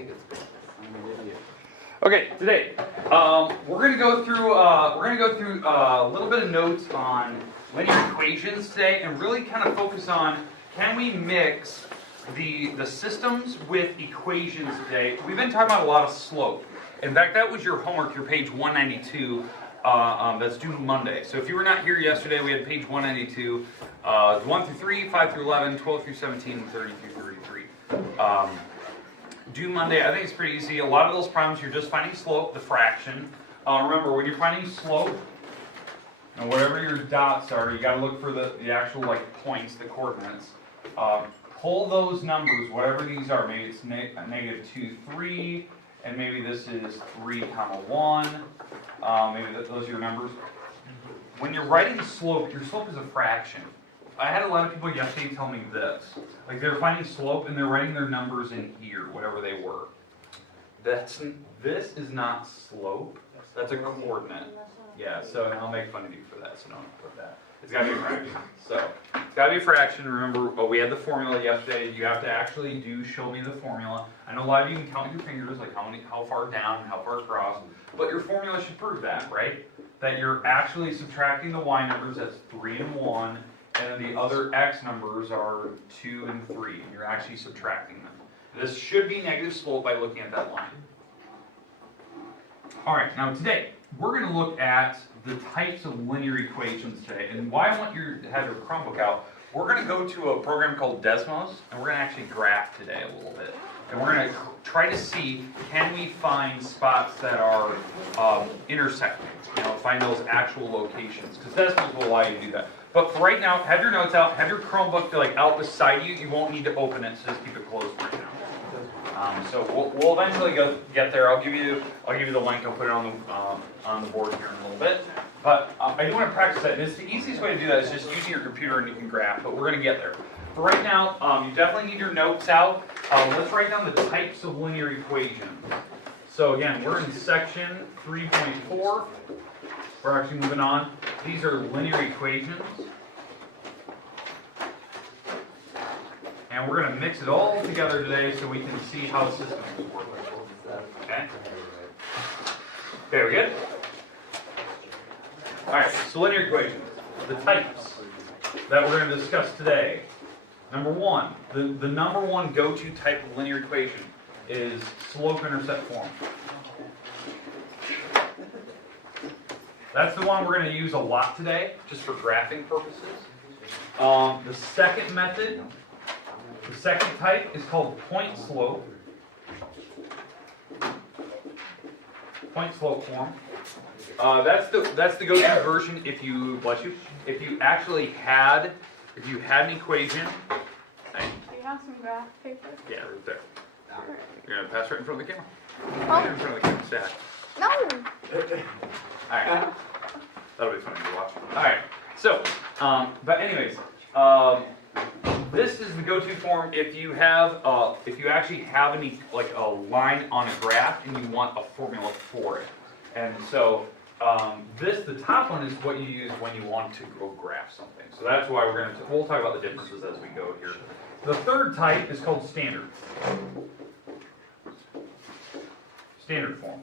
think it's good. I'm an idiot. Okay, today we're going to go through a little bit of notes on linear equations today, and really kind of focus on, can we mix the systems with equations today. We've been talking about a lot of slope. In fact, that was your homework, your page 192. That's due Monday. So if you were not here yesterday, we had page 192, 1 through 3, 5 through 11, 12 through 17, and 30 through 33. Due Monday, I think it's pretty easy. A lot of those problems, you're just finding slope, the fraction. Remember, when you're finding slope, and whatever your dots are, you got to look for the actual points, the coordinates. Pull those numbers, whatever these are. Maybe it's negative 2, 3, and maybe this is 3, 1. Maybe those are your numbers. When you're writing slope, your slope is a fraction. I had a lot of people yesterday tell me this. Like, they're finding slope and they're writing their numbers in here, whatever they were. This is not slope. That's a coordinate. Yeah, so and I'll make fun of you for that, so don't put that. It's got to be a fraction. So, it's got to be a fraction. Remember, we had the formula yesterday. You have to actually show me the formula. I know a lot of you can count your fingers, like how far down and how far across, but your formula should prove that, right? That you're actually subtracting the y numbers, that's 3 and 1, and then the other x numbers are 2 and 3, and you're actually subtracting them. This should be negative slope by looking at that line. Alright, now today, we're going to look at the types of linear equations today. And why I want you to have your Chromebook out, we're going to go to a program called Desmos, and we're going to actually graph today a little bit. And we're going to try to see, can we find spots that are intersecting? Find those actual locations, because Desmos will allow you to do that. But for right now, have your notes out, have your Chromebook out beside you. You won't need to open it, so just keep it closed right now. So we'll eventually get there. I'll give you the link. I'll put it on the board here in a little bit. But I do want to practice that. And it's the easiest way to do that is just using your computer and you can graph. But we're going to get there. For right now, you definitely need your notes out. Let's write down the types of linear equations. So again, we're in section 3.4. We're actually moving on. These are linear equations. And we're going to mix it all together today so we can see how systems work. Okay? Okay, we good? Alright, so linear equations. The types that we're going to discuss today. Number one, the number one go-to type of linear equation is slope-intercept form. That's the one we're going to use a lot today, just for graphing purposes. The second method, the second type, is called point slope. Point slope form. That's the go-to version if you actually had an equation. Do you have some graph paper? Yeah, right there. You're gonna pass right in front of the camera. Oh. Right in front of the camera. Stack. No. All right. That'll be funny to watch. All right. So, but anyways, this is the go-to form if you actually have a line on a graph and you want a formula for it. And so the top one is what you use when you want to go graph something. So that's why we'll talk about the differences as we go here. The third type is called standard. Standard form.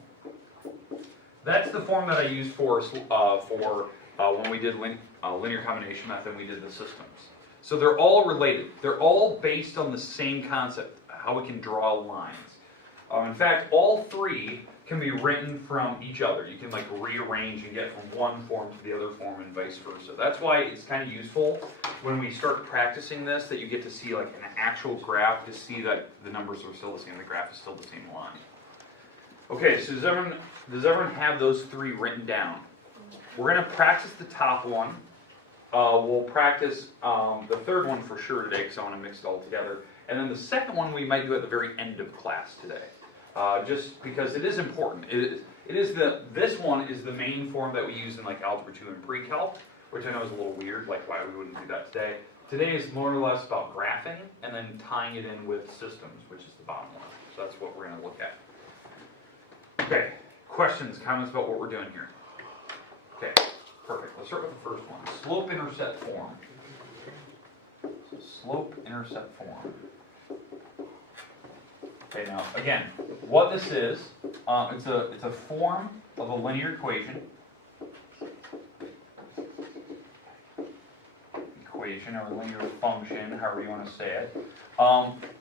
That's the form that I used for when we did linear combination method. We did the systems. So they're all related. They're all based on the same concept, how we can draw lines. In fact, all three can be written from each other. You can rearrange and get from one form to the other form and vice versa. That's why it's kind of useful when we start practicing this, that you get to see an actual graph to see that the numbers are still the same, the graph is still the same line. Okay, so does everyone have those three written down? We're going to practice the top one. We'll practice the third one for sure today because I want to mix it all together. And then the second one we might do at the very end of class today. Just because it is important. This one is the main form that we use in Algebra 2 and Pre-Calc, which I know is a little weird, why we wouldn't do that today. Today is more or less about graphing and then tying it in with systems, which is the bottom one. So that's what we're going to look at. Okay, questions, comments about what we're doing here? Okay, perfect. Let's start with the first one. Slope-intercept form. So slope-intercept form. Okay, now again, what this is, it's a form of a linear equation. Or linear function, however you want to say it.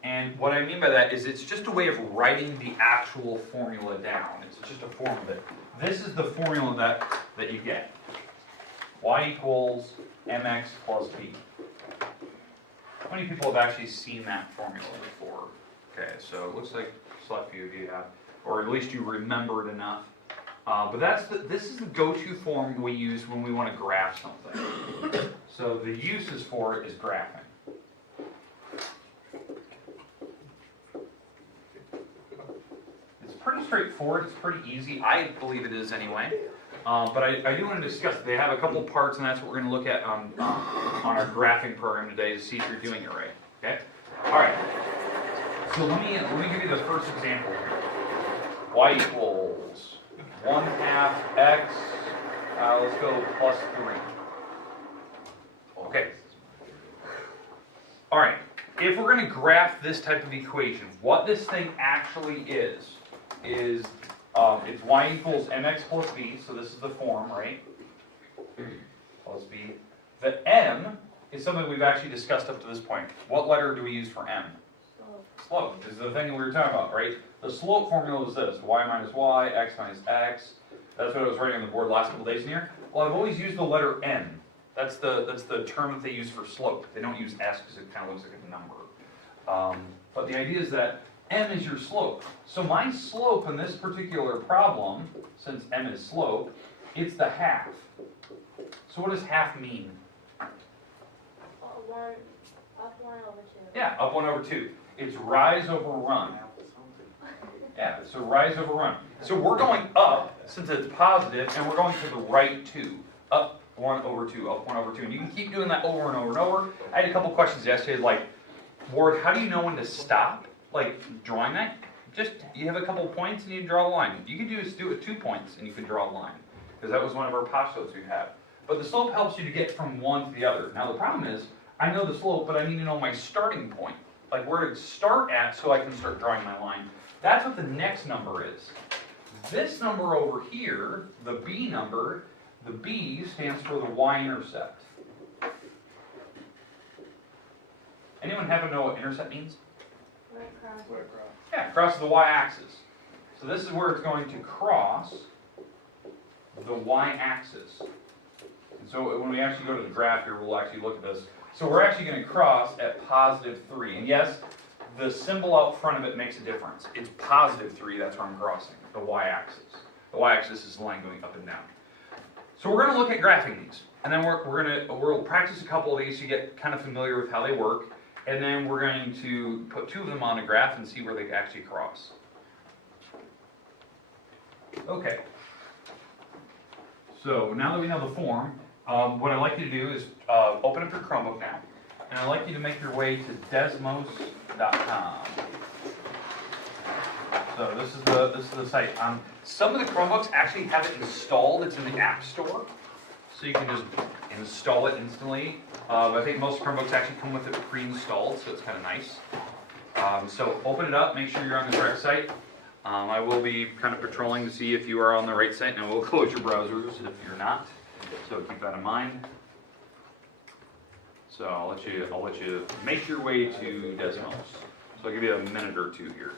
And what I mean by that is it's just a way of writing the actual formula down. It's just a form of it. This is the formula that you get. Y equals mx plus b. How many people have actually seen that formula before? Okay, so it looks like a select few of you have, or at least you remember it enough. But this is the go-to form we use when we want to graph something. So the uses for it is graphing. It's pretty straightforward. It's pretty easy. I believe it is anyway. But I do want to discuss it. They have a couple parts, and that's what we're going to look at on our graphing program today to see if you're doing it right. Okay. All right. So let me give you the first example here. Y equals 1/2 x. Let's go plus 3. Okay. All right. If we're going to graph this type of equation, what this thing actually is it's y equals mx plus b. So this is the form, right? Plus b. The m is something we've actually discussed up to this point. What letter do we use for m? Slope. This is the thing that we were talking about, right? The slope formula is this: y minus y, x minus x. That's what I was writing on the board last couple days in here. Well, I've always used the letter m. That's the term that they use for slope. They don't use s because it kind of looks like a number. But the idea is that m is your slope. So my slope in this particular problem, since m is slope, it's the half. So what does half mean? Up 1 over 2. Yeah, up 1 over 2. It's rise over run. Yeah, so rise over run. So we're going up, since it's positive, and we're going to the right 2. Up 1 over 2, up 1 over 2. And you can keep doing that over and over and over. I had a couple questions yesterday, like, Ward, how do you know when to stop? Like, drawing that? Just, you have a couple points and you draw a line. You can do it with 2 points and you can draw a line. Because that was one of our postulates we had. But the slope helps you to get from one to the other. Now the problem is, I know the slope, but I need to know my starting point. Like where to start at so I can start drawing my line. That's what the next number is. This number over here, the B number, the B stands for the y-intercept. Anyone happen to know what intercept means? Right across. Yeah, crosses the y-axis. So this is where it's going to cross the y-axis. And so when we actually go to the graph here, we'll actually look at this. So we're actually going to cross at positive 3. And yes, the symbol out front of it makes a difference. It's positive 3, that's where I'm crossing, the y-axis. The y-axis is the line going up and down. So we're going to look at graphing these. And then we'll practice a couple of these to get kind of familiar with how they work. And then we're going to put 2 of them on a graph and see where they actually cross. Okay. So now that we know the form, what I'd like you to do is open up your Chromebook now. And I'd like you to make your way to desmos.com. So this is the site. Some of the Chromebooks actually have it installed. It's in the App Store. So you can just install it instantly. I think most Chromebooks actually come with it pre-installed, so it's kind of nice. So open it up, make sure you're on the correct site. I will be kind of patrolling to see if you are on the right site, and I will close your browsers if you're not. So keep that in mind. So I'll let you make your way to Desmos. So I'll give you a minute or 2 here.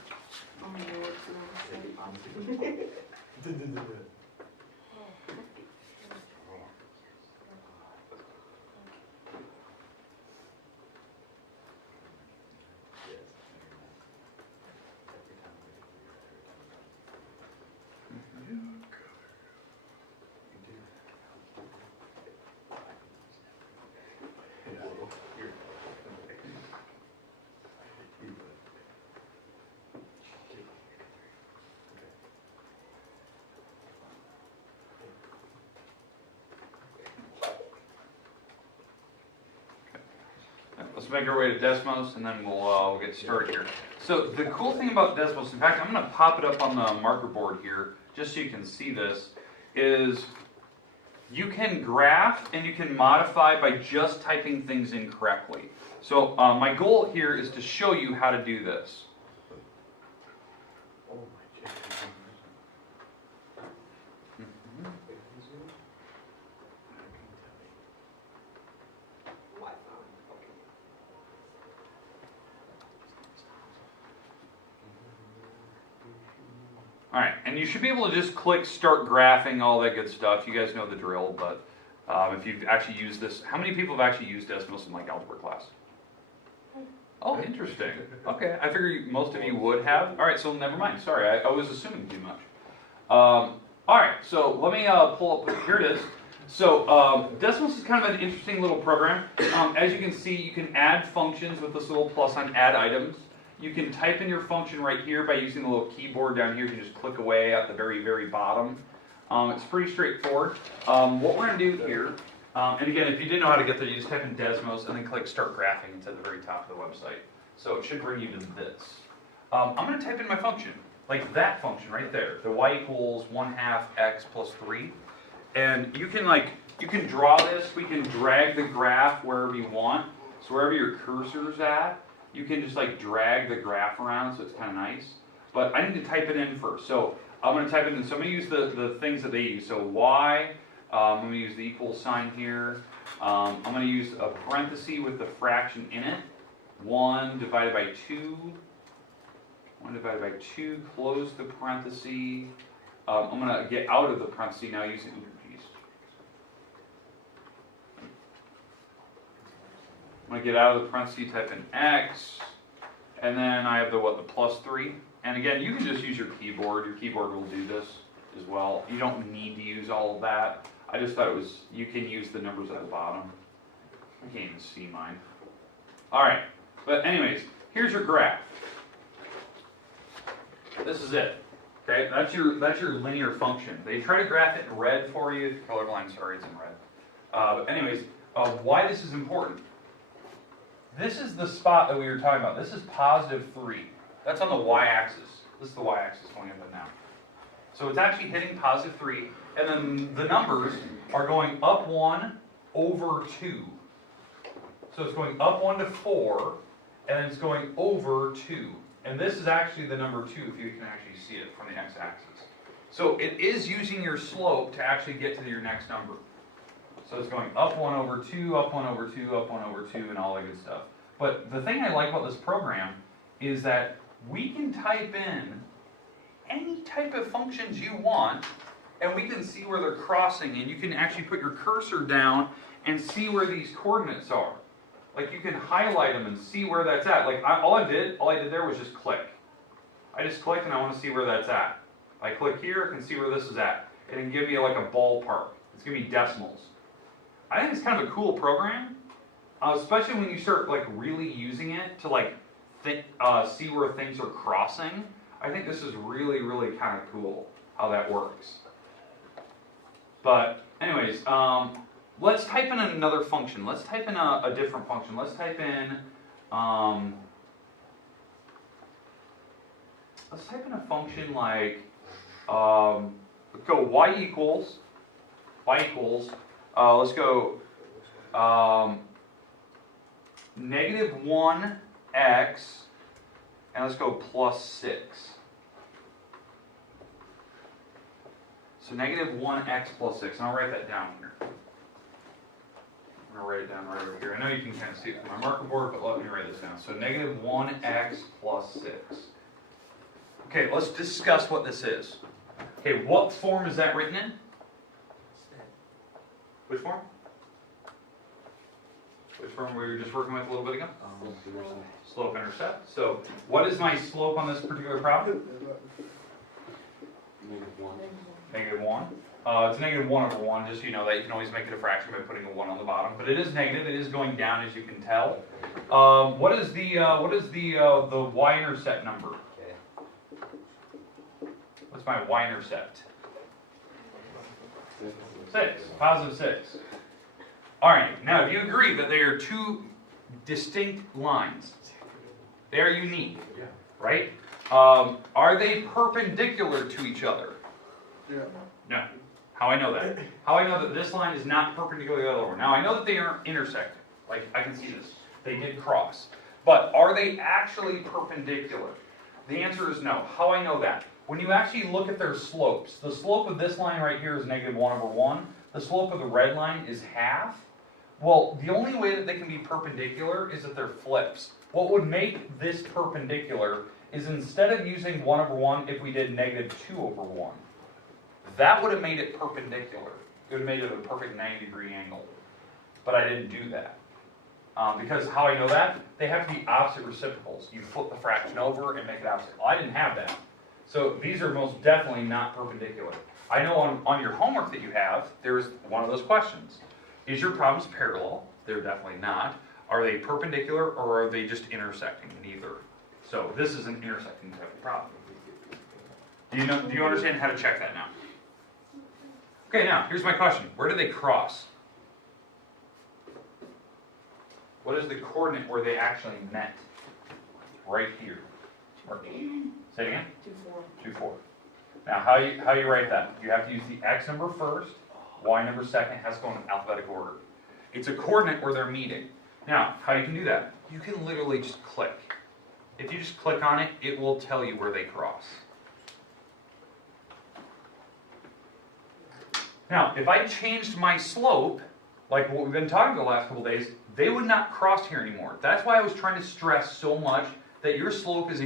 Let's make our way to Desmos, and then we'll get started here. So the cool thing about Desmos, in fact, I'm going to pop it up on the marker board here, just so you can see this, is you can graph and you can modify by just typing things in correctly. So my goal here is to show you how to do this. All right, and you should be able to just click start graphing, all that good stuff. You guys know the drill, but if you've actually used this, how many people have actually used Desmos in like algebra class? Oh, interesting. Okay, I figure most of you would have. All right, so never mind. Sorry, I was assuming too much. All right, so let me pull up. Here it is. So Desmos is kind of an interesting little program. As you can see, you can add functions with this little plus on add items. You can type in your function right here by using the little keyboard down here. You can just click away at the very, very bottom. It's pretty straightforward. What we're going to do here, and again, if you didn't know how to get there, you just type in Desmos and then click Start Graphing. It's at the very top of the website. So it should bring you to this. I'm going to type in my function, like that function right there, the y equals 1/2 x plus 3. And you can draw this. We can drag the graph wherever you want. So wherever your cursor's at, you can just like drag the graph around, so it's kind of nice. But I need to type it in first. So I'm going to type it in. So I'm going to use the things that they use. So y, I'm going to use the equal sign here. I'm going to use a parenthesis with the fraction in it. 1 divided by 2. 1 divided by 2, close the parenthesis. I'm going to get out of the parenthesis now using, I'm going to get out of the parentheses, type in x, and then I have the plus 3. And again, you can just use your keyboard. Your keyboard will do this as well. You don't need to use all of that. I just thought you can use the numbers at the bottom. I can't even see mine. All right, but anyways, here's your graph. This is it. Okay, that's your linear function. They try to graph it in red for you. If you're colorblind, sorry, it's in red. But anyways, why this is important. This is the spot that we were talking about. This is positive 3. That's on the y-axis. This is the y-axis going up and down. So it's actually hitting positive 3, and then the numbers are going up 1 over 2. So it's going up 1 to 4, and it's going over 2. And this is actually the number 2, if you can actually see it from the x-axis. So it is using your slope to actually get to your next number. So it's going up 1 over 2, up 1 over 2, up 1 over 2, and all that good stuff. But the thing I like about this program is that we can type in any type of functions you want, and we can see where they're crossing, and you can actually put your cursor down and see where these coordinates are. Like you can highlight them and see where that's at. Like all I did there was just click. I just clicked and I want to see where that's at. I click here, I can see where this is at. It can give me like a ballpark. It's gonna be decimals. I think it's kind of a cool program, especially when you start like really using it to like see where things are crossing. I think this is really, really kind of cool how that works. But anyways, let's type in another function. Let's type in a different function. Let's type in a function like let's go y equals. Let's go negative 1x, and let's go plus 6. So negative 1x plus 6, and I'll write that down here. I'm going to write it down right over here. I know you can kind of see it from my marker board, but let me write this down. So negative 1x plus 6. Okay, let's discuss what this is. Okay, what form is that written in? Which form? Which form we were just working with a little bit ago? Slope intercept. So what is my slope on this particular problem? Negative 1. It's negative 1 over 1, just so you know that. You can always make it a fraction by putting a 1 on the bottom. But it is negative. It is going down, as you can tell. What is the y-intercept number? What's my y-intercept? 6. Positive 6. All right. Now, do you agree that they are two distinct lines? They are unique, right? Are they perpendicular to each other? Yeah. No. How I know that? How I know that this line is not perpendicular to the other one? Now, I know that they are intersecting. Like, I can see this. They did cross. But are they actually perpendicular? The answer is no. How I know that? When you actually look at their slopes, the slope of this line right here is negative 1 over 1. The slope of the red line is half. Well, the only way that they can be perpendicular is that they're flips. What would make this perpendicular is instead of using 1 over 1, if we did negative 2 over 1, that would have made it perpendicular. It would have made it a perfect 90-degree angle. But I didn't do that. Because how I know that? They have to be opposite reciprocals. You flip the fraction over and make it opposite. Well, I didn't have that. So these are most definitely not perpendicular. I know on your homework that you have, there's one of those questions. Is your problems parallel? They're definitely not. Are they perpendicular or are they just intersecting? Neither. So this is an intersecting type of problem. Do you understand how to check that now? Okay, now, here's my question. Where do they cross? What is the coordinate where they actually met? Right here. Say it again? 2, 4. 2, 4. Now, how you write that? You have to use the x number first, y number second. It has to go in alphabetical order. It's a coordinate where they're meeting. Now, how you can do that? You can literally just click. If you just click on it, it will tell you where they cross. Now, if I changed my slope, like what we've been talking about the last couple days, they would not cross here anymore. That's why I was trying to stress so much that your slope is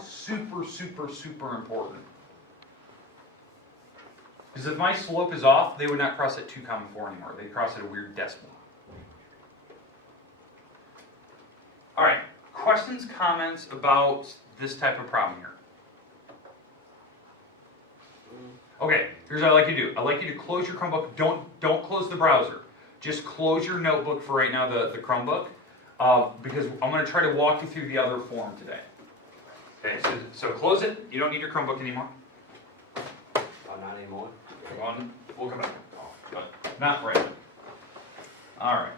super, super, super important. Because if my slope is off, they would not cross at 2, 4 anymore. They'd cross at a weird decimal. All right, questions, comments about this type of problem here? Okay, here's what I like you to do. I like you to close your Chromebook. Don't close the browser. Just close your notebook for right now, the Chromebook, because I'm going to try to walk you through the other form today. Okay, so close it. You don't need your Chromebook anymore. Not anymore. We'll come back. But not right. All right.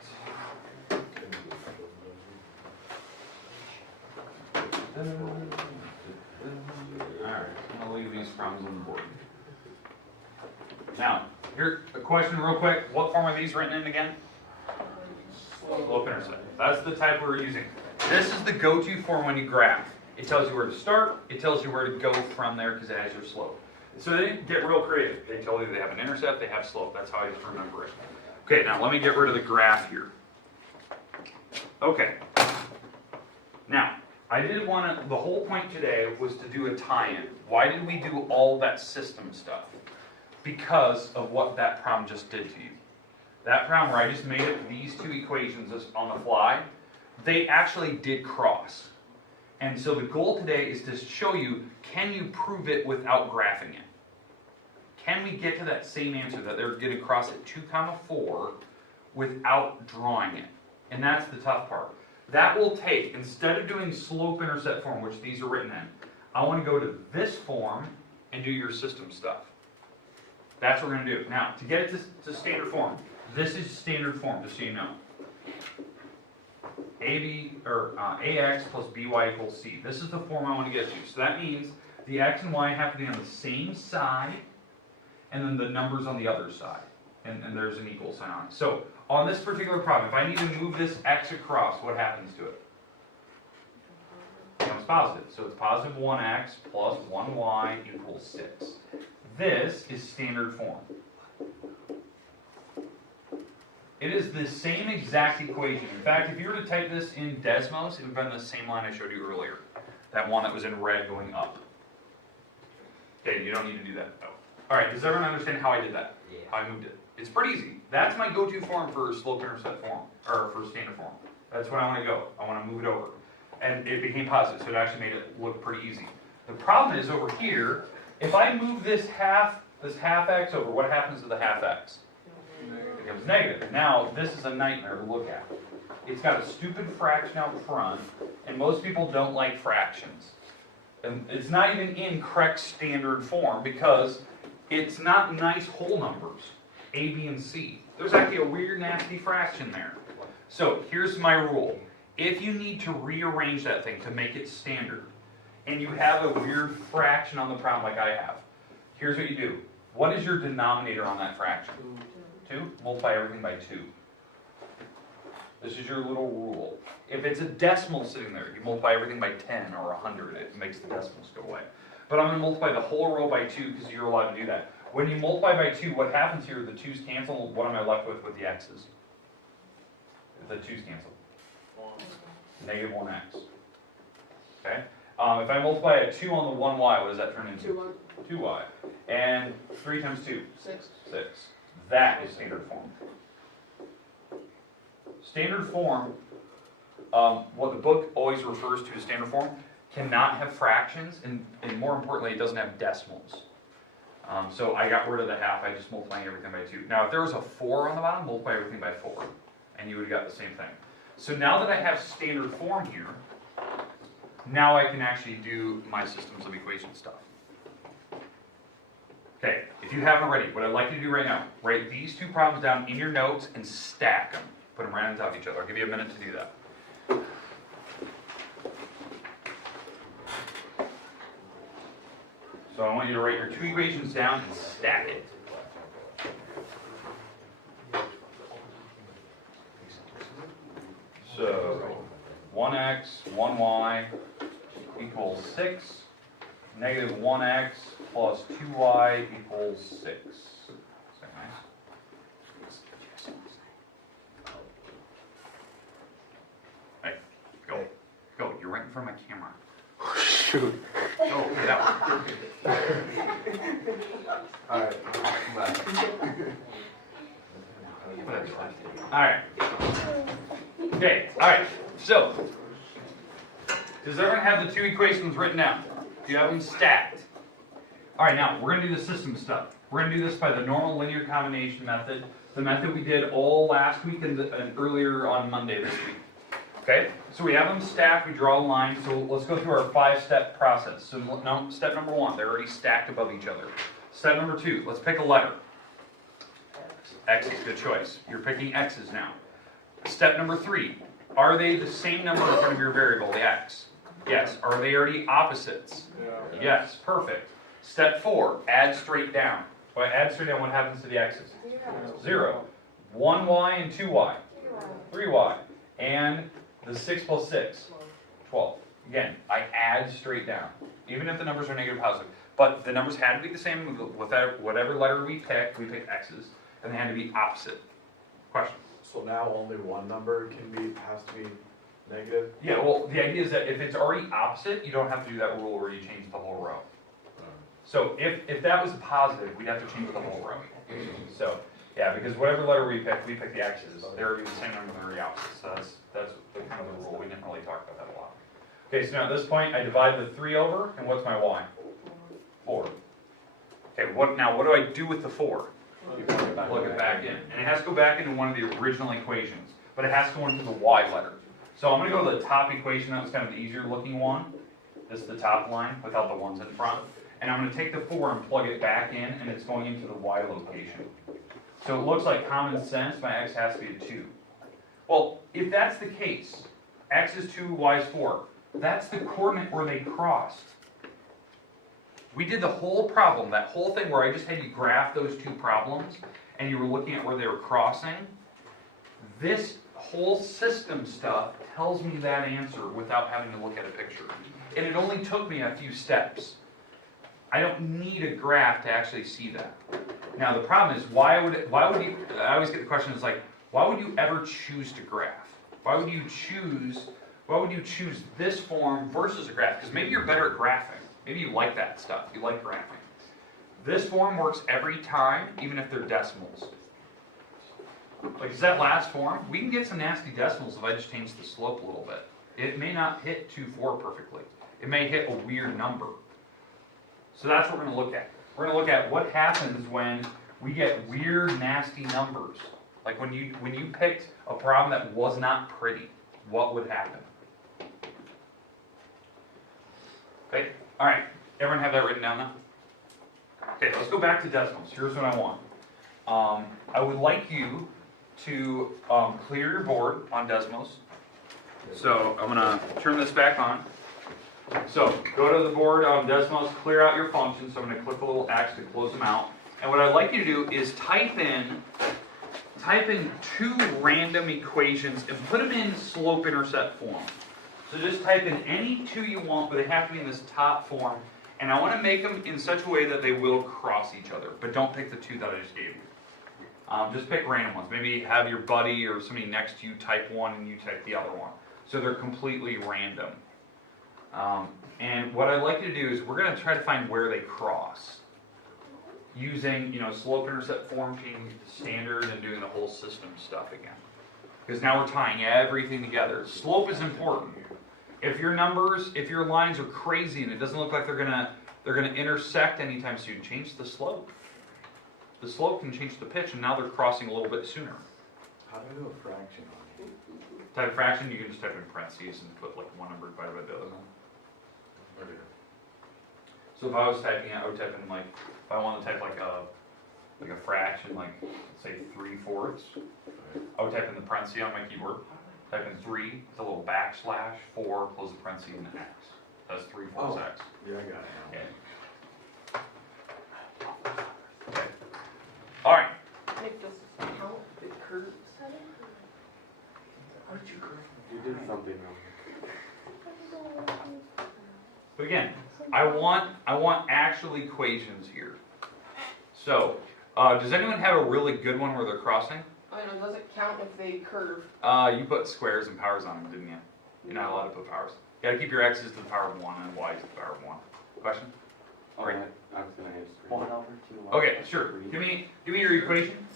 All right, I'm going to leave these problems on the board. Now, here, a question real quick. What form are these written in again? Slope intercept. That's the type we're using. This is the go-to form when you graph. It tells you where to start. It tells you where to go from there because it has your slope. So they didn't get real creative. They tell you they have an intercept, they have slope. That's how I just remember it. Okay, now let me get rid of the graph here. Okay. Now, I did want to, the whole point today was to do a tie-in. Why did we do all that system stuff? Because of what that problem just did to you. That problem where I just made up these two equations on the fly, they actually did cross. And so the goal today is to show you, can you prove it without graphing it? Can we get to that same answer that they're going to cross at 2, 4 without drawing it? And that's the tough part. That will take, instead of doing slope-intercept form, which these are written in, I want to go to this form and do your system stuff. That's what we're going to do. Now, to get it to standard form, this is standard form, just so you know. AX plus BY equals C. This is the form I want to get to. So that means the X and Y have to be on the same side, and then the numbers on the other side. And there's an equal sign on it. So on this particular problem, if I need to move this X across, what happens to it? It becomes positive. So it's positive 1X plus 1Y equals 6. This is standard form. It is the same exact equation. In fact, if you were to type this in Desmos, it would have been the same line I showed you earlier. That one that was in red going up. Okay, you don't need to do that. Oh. All right, does everyone understand how I did that? Yeah. How I moved it? It's pretty easy. That's my go-to form for slope-intercept form, or for standard form. That's what I want to go. I want to move it over. And it became positive, so it actually made it look pretty easy. The problem is over here, if I move this half X over, what happens to the half X? It becomes negative. Now, this is a nightmare to look at. It's got a stupid fraction out front, and most people don't like fractions. And it's not even in correct standard form because it's not nice whole numbers, A, B, and C. There's actually a weird, nasty fraction there. So here's my rule. If you need to rearrange that thing to make it standard, and you have a weird fraction on the problem like I have, here's what you do. What is your denominator on that fraction? 2? Multiply everything by 2. This is your little rule. If it's a decimal sitting there, you multiply everything by 10 or 100. It makes the decimals go away. But I'm going to multiply the whole row by 2 because you're allowed to do that. When you multiply by 2, what happens here, the 2's cancel. What am I left with the x's? The 2's cancel. Negative 1x. Okay? If I multiply a 2 on the 1y, what does that turn into? 2-1. 2y. And 3 times 2? 6. 6. That is standard form. Standard form, what the book always refers to as standard form, cannot have fractions, and more importantly, it doesn't have decimals. So I got rid of the half, I just multiplying everything by 2. Now if there was a 4 on the bottom, multiply everything by 4, and you would have got the same thing. So now that I have standard form here, now I can actually do my systems of equation stuff. Okay, if you haven't already, what I'd like you to do right now, write these two problems down in your notes and stack them. Put them right on top of each other. I'll give you a minute to do that. So I want you to write your two equations down and stack it. So 1x, 1y equals 6. Negative 1x plus 2y equals 6. Is that nice? Hey, go. Go. You're right in front of my camera. Shoot. Go. Get out. Alright, Alright. Okay, alright. So, does everyone have the two equations written down? Do you have them stacked? Alright, now, we're going to do the system stuff. We're going to do this by the normal linear combination method, the method we did all last week and earlier on Monday this week. Okay, so we have them stacked, we draw a line, so let's go through our 5-step process. So no, step number 1, they're already stacked above each other. Step number 2, let's pick a letter. X is a good choice. You're picking X's now. Step number 3, are they the same number in front of your variable, the X? Yes. Are they already opposites? yeah. Yes, perfect. Step 4, add straight down. Well, add straight down, what happens to the X's? 0. 1y and 2y. 3y. And the 6 plus 6, 12. Again, I add straight down, even if the numbers are negative or positive. But the numbers had to be the same with whatever letter we picked X's, and they had to be opposite. Question? So now only one number has to be negative? Yeah, well, the idea is that if it's already opposite, you don't have to do that rule where you change the whole row. So if that was a positive, we'd have to change the whole row. So, yeah, because whatever letter we pick the X's. They're already the same number, they're already opposite. So that's the kind of the rule. We didn't really talk about that a lot. Okay, so now at this point, I divide the 3 over, and what's my y? 4. Okay, what do I do with the 4? Plug it back in. And it has to go back into one of the original equations, but it has to go into the y letter. So I'm going to go to the top equation. That was kind of the easier looking one. This is the top line without the ones in front. And I'm going to take the 4 and plug it back in, and it's going into the y location. So it looks like common sense, my x has to be a 2. Well, if that's the case, x is 2, y is 4, that's the coordinate where they crossed. We did the whole problem, that whole thing where I just had you graph those two problems, and you were looking at where they were crossing. This whole system stuff tells me that answer without having to look at a picture. And it only took me a few steps. I don't need a graph to actually see that. Now the problem is, why would you, I always get the question, is like, why would you ever choose to graph? Why would you choose this form versus a graph? Because maybe you're better at graphing. Maybe you like that stuff, you like graphing. This form works every time, even if they're decimals. Like, is that last form? We can get some nasty decimals if I just change the slope a little bit. It may not hit 2, 4 perfectly. It may hit a weird number. So that's what we're going to look at. We're going to look at what happens when we get weird, nasty numbers. Like when you picked a problem that was not pretty, what would happen? Okay, all right. Everyone have that written down now? Okay, let's go back to decimals. Here's what I want. I would like you to clear your board on decimals. So I'm going to turn this back on. So go to the board on decimals, clear out your functions. So I'm going to click the little X to close them out. And what I'd like you to do is type in 2 random equations and put them in slope-intercept form. So just type in any 2 you want, but they have to be in this top form. And I want to make them in such a way that they will cross each other. But don't pick the 2 that I just gave you. Just pick random ones. Maybe have your buddy or somebody next to you type one and you type the other one. So they're completely random. And what I'd like you to do is we're going to try to find where they cross. Using, slope intercept form, changing it to standard and doing the whole system stuff again. Because now we're tying everything together. Slope is important. If your lines are crazy and it doesn't look like they're gonna intersect anytime soon, change the slope. The slope can change the pitch, and now they're crossing a little bit sooner. How do I do a fraction on it? Type of fraction, you can just type in parentheses and put like one number divided by the other one. Okay. So if I was typing it, I would type in like, if I wanted to type like a fraction, like say 3/4, I would type in the parenthesis on my keyboard. Type in 3, it's a little backslash, 4, close the parenthesis, and X. That's 3/4 X. Yeah, I got it now. Okay. All right. Nick, does this count if it curves? How did you correct me? You did something wrong. But again, I want actual equations here. So, does anyone have a really good one where they're crossing? I mean, does it count if they curve? You put squares and powers on them, didn't you? You're not allowed to put powers. You gotta keep your x's to the power of 1 and y's to the power of 1. Question? Oh, Right. I was gonna answer. 1 over 2. Okay, sure. Give me your equation.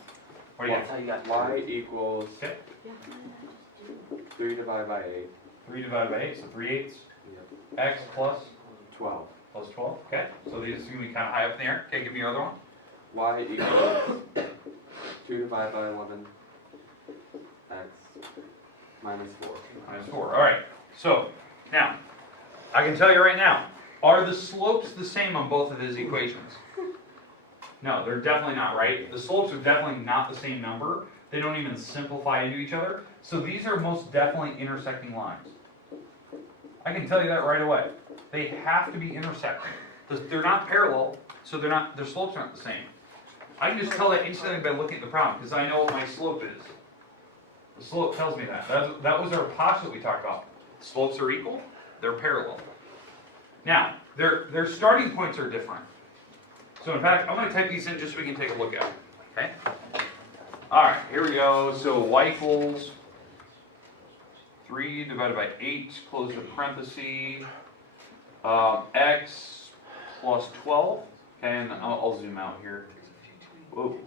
What do you That's got? how you got Y equals Okay. 3 divided by 8. 3 divided by 8, so 3/8. Yep. X plus 12. 12. Okay, so these are gonna be kind of high up in the air. Okay, give me your other one. Y equals 2 divided by 11. X minus 4. -4. All right. So now, I can tell you right now, are the slopes the same on both of his equations? No, they're definitely not, right? The slopes are definitely not the same number. They don't even simplify into each other. So these are most definitely intersecting lines. I can tell you that right away. They have to be intersecting. They're not parallel, so their slopes aren't the same. I can just tell that instantly by looking at the problem, because I know what my slope is. The slope tells me that. That was our postulate we talked about. Slopes are equal, they're parallel. Now, their starting points are different. So in fact, I'm going to type these in just so we can take a look at them. Okay? Alright, here we go. So y equals 3 divided by 8, close the parenthesis, x plus 12. Okay, and I'll zoom out here. Whoa.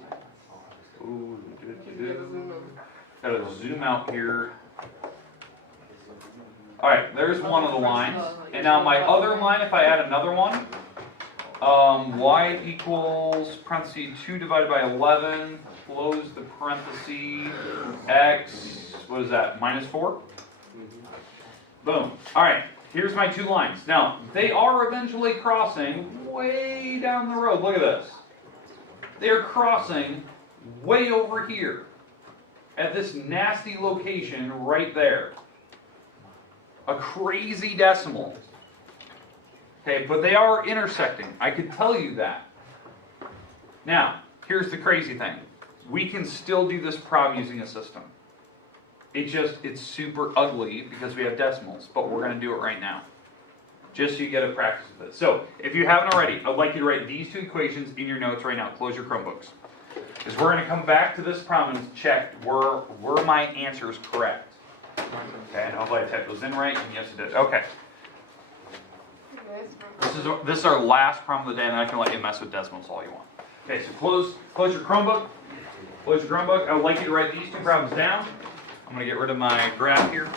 Ooh, gotta zoom out here. Alright, there's one of the lines. And now my other line, if I add another one, y equals parenthesis 2 divided by 11, close the parenthesis, x, what is that, -4? Boom. Alright, here's my two lines. Now, they are eventually crossing way down the road. Look at this. They are crossing way over here at this nasty location right there. A crazy decimal. Okay, but they are intersecting. I could tell you that. Now, here's the crazy thing. We can still do this problem using a system. It's super ugly because we have decimals, but we're going to do it right now. Just so you get a practice with it. So, if you haven't already, I'd like you to write these two equations in your notes right now. Close your Chromebooks. Because we're going to come back to this problem and check were my answers correct. Okay, and hopefully I typed those in right, and yes it did. Okay. This is our last problem of the day, and then I can let you mess with decimals all you want. Okay, so close your Chromebook. Close your Chromebook. I would like you to write these two problems down. I'm going to get rid of my graph here.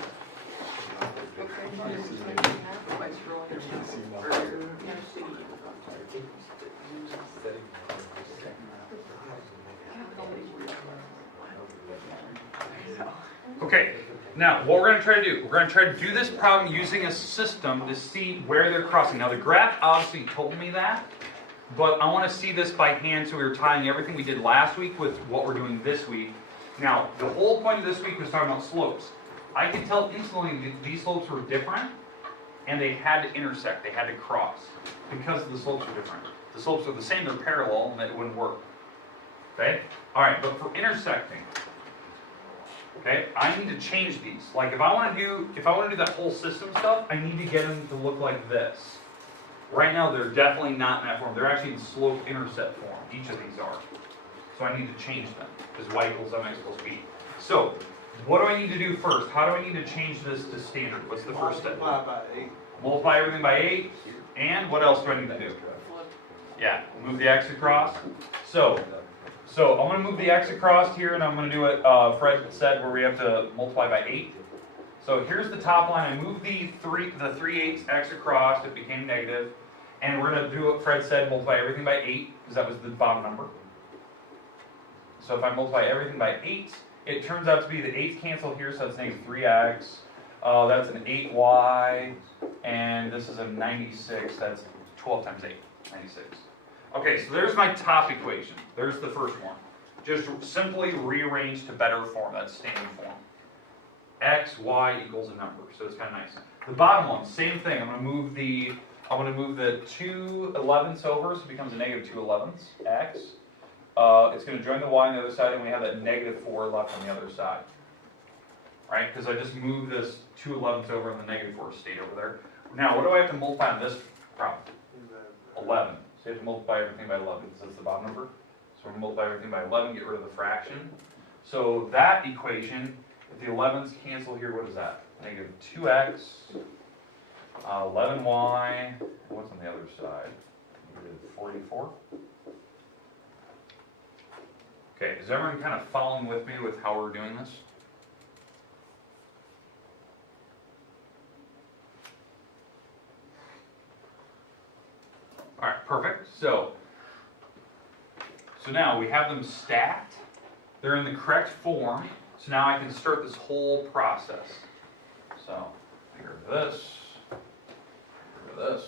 Okay, now what we're going to try to do, we're going to try to do this problem using a system to see where they're crossing. Now the graph obviously told me that, but I want to see this by hand, so we were tying everything we did last week with what we're doing this week. Now, the whole point of this week was talking about slopes. I could tell instantly that these slopes were different, and they had to intersect, they had to cross, because the slopes are different. The slopes are the same, they're parallel, and it wouldn't work. Okay? Alright, but for intersecting, okay, I need to change these. Like if I want to do that whole system stuff, I need to get them to look like this. Right now they're definitely not in that form. They're actually in slope intercept form. Each of these are. So I need to change them. Because y equals mx equals b. So, what do I need to do first? How do I need to change this to standard? What's the first step? Multiply by 8. multiply everything by 8, and what else do I need to do? Flip. Yeah, move the x across. So I'm going to move the x across here, and I'm going to do what Fred said, where we have to multiply by 8. So here's the top line. I moved the 3/8 x across. It became negative. And we're going to do what Fred said, multiply everything by 8, because that was the bottom number. So if I multiply everything by 8, it turns out to be the 8's cancel here, so that's negative 3x. That's an 8y. And this is a 96. That's 12 times 8, 96. Okay, so there's my top equation. There's the first one. Just simply rearrange to better form. That's standard form. X, y equals a number, so it's kind of nice. The bottom one, same thing. I'm going to move the 2 11ths over, so it becomes a negative 2 11ths, x. It's going to join the y on the other side, and we have that negative 4 left on the other side. Right? Because I just moved this 2 11ths over, and the negative 4 stayed over there. Now, what do I have to multiply on this problem? 11. So you have to multiply everything by 11, because that's the bottom number. So we're going to multiply everything by 11, get rid of the fraction. So that equation, if the 11s cancel here, what is that? Negative 2x, 11y, what's on the other side? Negative 44. Okay, is everyone kind of following with me with how we're doing this? All right, perfect. So now we have them stacked. They're in the correct form. So now I can start this whole process. So, get rid of this, get rid of this.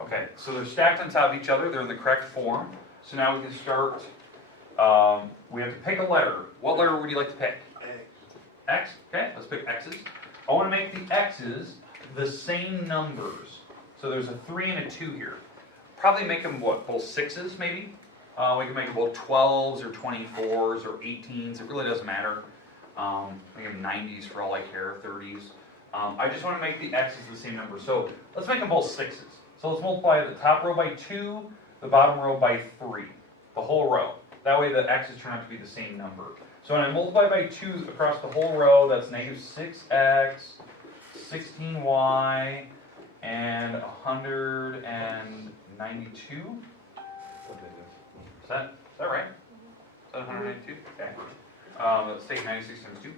Okay, so they're stacked on top of each other. They're in the correct form. So now we can start, we have to pick a letter. What letter would you like to pick? X. Okay, let's pick X's. I want to make the X's the same numbers. So there's a 3 and a 2 here. Probably make them, what, both 6s maybe? We can make them both 12s or 24s or 18s. It really doesn't matter. Make them 90s for all I care, 30s. I just want to make the X's the same number. So let's make them both 6s. So let's multiply the top row by 2, the bottom row by 3. The whole row. That way the X's turn out to be the same number. So when I multiply by 2 across the whole row, that's negative 6x, 16y, and 192. Is that right? Is that 192? Okay. Let's take 96 times 2.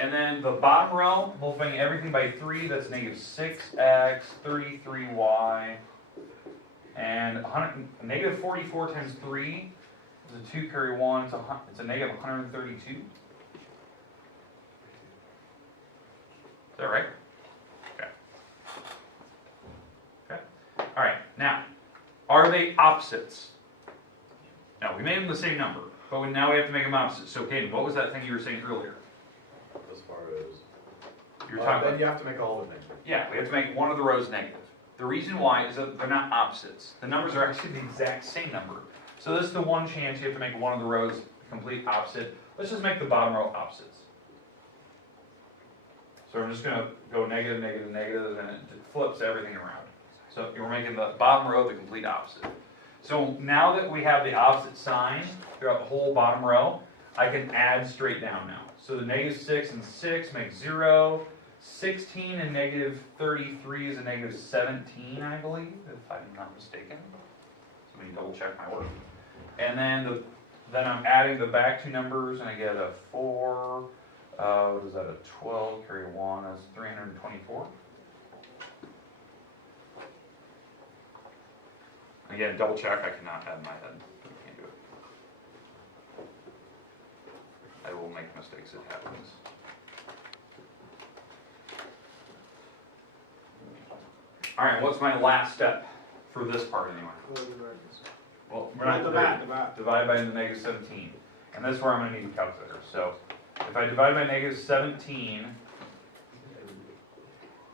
And then the bottom row, multiplying everything by 3, that's negative 6x, 33y, and negative 44 times 3 is a 2 carry 1, it's a negative 132. Is that right? Okay. Okay. All right, now, are they opposites? Now, we made them the same number, but now we have to make them opposites. So, Kaden, what was that thing you were saying earlier? As far as. You were talking Then about, you have to make all of them negative. yeah, we have to make one of the rows negative. The reason why is that they're not opposites. The numbers are actually the exact same number. So this is the one chance you have to make one of the rows complete opposite. Let's just make the bottom row opposites. So we're just going to go negative, negative, negative, and it flips everything around. So you're making the bottom row the complete opposite. So now that we have the opposite sign throughout the whole bottom row, I can add straight down now. So the negative 6 and 6 make 0. 16 and negative 33 is a negative 17, I believe, if I'm not mistaken. So let me double check my work. And then I'm adding the back two numbers, and I get a 4. What is that? A 12 carry 1. That's 324. Again, double check. I cannot add in my head. I can't do it. I will make mistakes. It happens. All right, what's my last step for this part anyway? Well, we're not divide by the negative 17. And this is where I'm going to need a calculator. So if I divide by negative 17,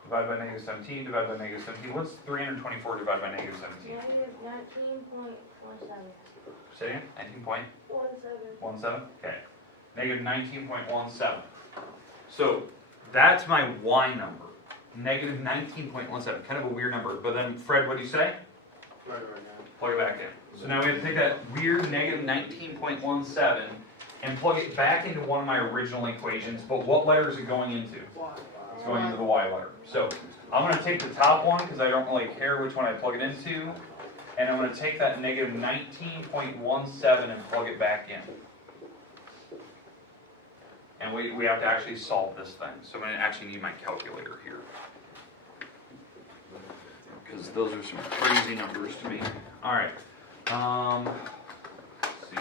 divide by negative 17, divide by negative 17, what's 324 divided by negative 17? Negative 19.17. Say again? 19.17? 17. Okay. Negative 19.17. So that's my y number. Negative 19.17. Kind of a weird number. But then, Fred, what do you say? Right now. Plug it back in. So now we have to take that weird negative 19.17 and plug it back into one of my original equations. But what letter is it going into? It's going into the Y letter. So I'm going to take the top one because I don't really care which one I plug it into. And I'm going to take that negative 19.17 and plug it back in. And we have to actually solve this thing. So I'm going to actually need my calculator here. Because those are some crazy numbers to me. All right. Let's see.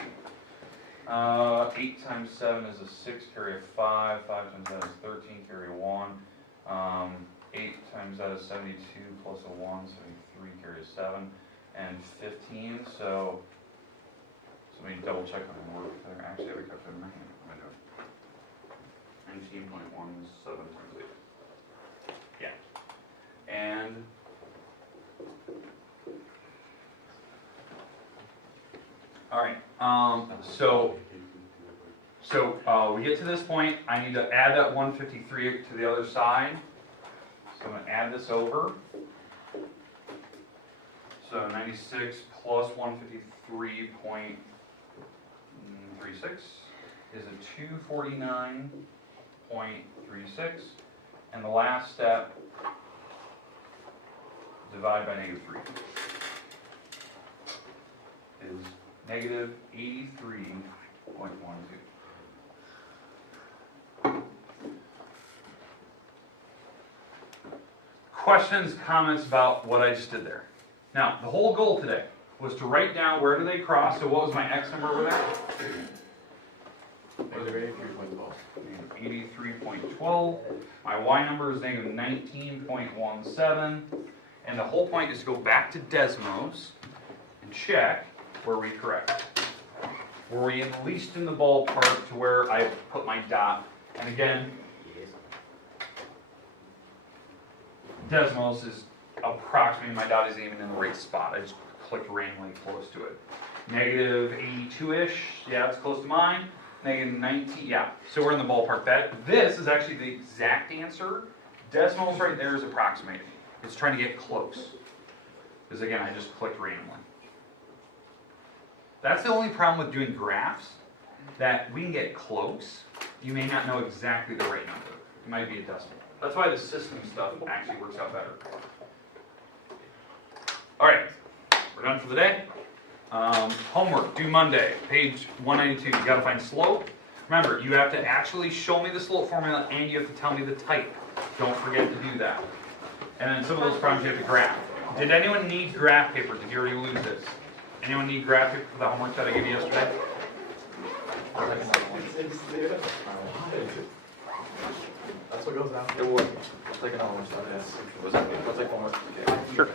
8 times 7 is a 6, carry a 5. 5 times that is 13, carry a 1. 8 times that is 72 plus a 1, 73, carry a 7. And 15, so let me double check on my work there. Actually, I have a calculator in my hand. What am I doing? 19.17 times 8. Yeah. And all right. So we get to this point. I need to add that 153 to the other side. So I'm going to add this over. So 96 plus 153.36 is a 249.36. And the last step, divide by negative 3, is negative 83.12. Questions, comments about what I just did there? Now, the whole goal today was to write down where do they cross. So what was my X number over there? Negative 83.12. My Y number is negative 19.17. And the whole point is to go back to Desmos and check were we correct. Were we at least in the ballpark to where I put my dot? And again, Desmos is approximately, my dot isn't even in the right spot. I just clicked randomly close to it. Negative 82-ish, yeah, it's close to mine. Negative 19, yeah. So we're in the ballpark. This is actually the exact answer. Desmos right there is approximating. It's trying to get close. Because again, I just clicked randomly. That's the only problem with doing graphs, that we can get close. You may not know exactly the right number. It might be a decimal. That's why the system stuff actually works out better. All right, we're done for the day. Homework, due Monday, page 192. You got to find slope. Remember, you have to actually show me the slope formula and you have to tell me the type. Don't forget to do that. And then some of those problems you have to graph. Did anyone need graph paper? Did you already lose this? Anyone need graph paper for the homework that I gave you yesterday? That's what goes down. It would. I'll take an hour. I'll take one more. Sure.